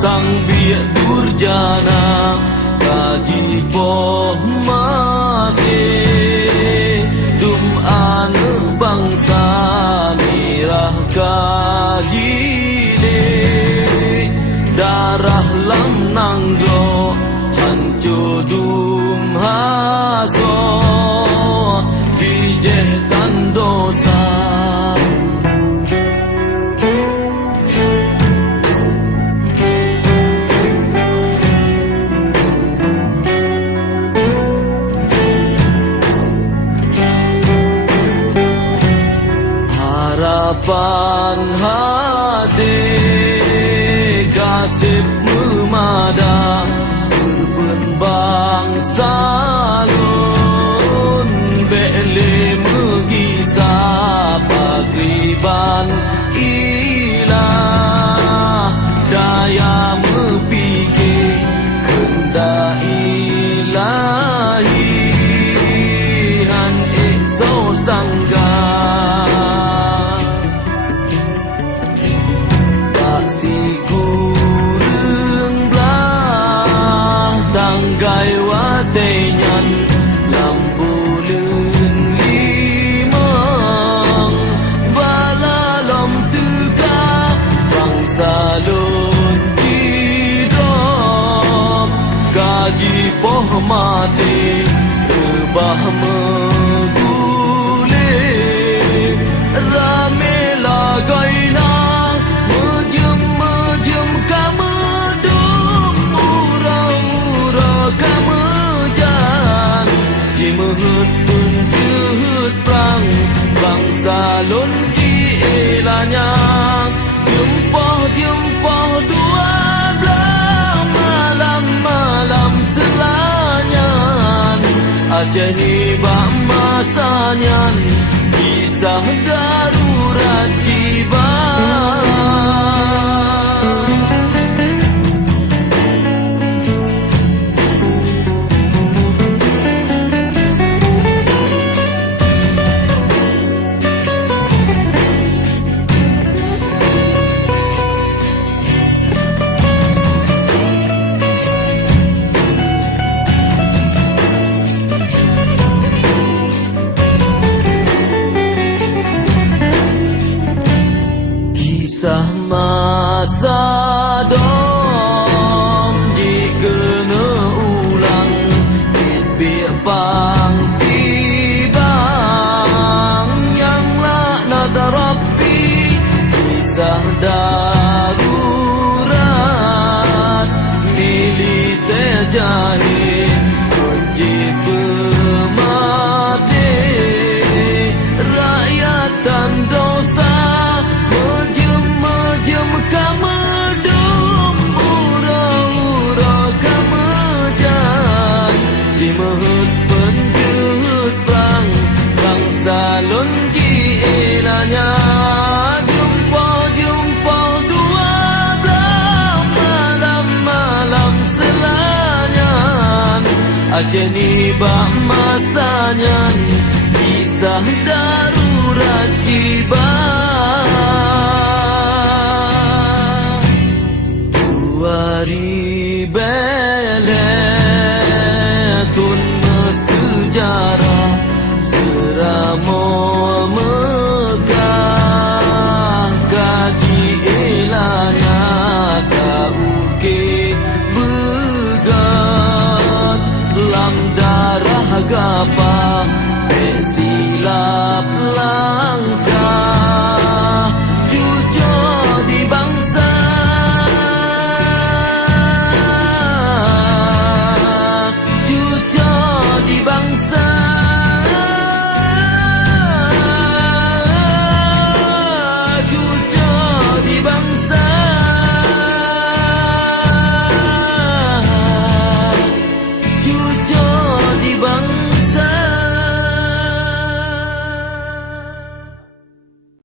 sang biak durjana kaji poh mate dum anu bangsa mirah kaji le darah lam nanggo hancu dum haso bijehkan dosa harapan hati kasih memada urban bangsa lun bele megisa pagriban ilah daya mepikir kenda ilahi han ekso sangga sigurun belah tanggai watenyan lambulun limang balalom tega bangsa lun hidup kaji poh mati rebah megulih rame lagai salon di elanya jempol dua belah malam selanyan aja nibah masanya kisah darurat tiba kisah masa dom dikena ulang tipik pang tibang yang laknat Rabbi kisah darurat militer jahil kunci pemati rakyat dan dosa salon kielanya jempol dua belah malam selanyan aja nibah masanya kisah darurat tiba 2000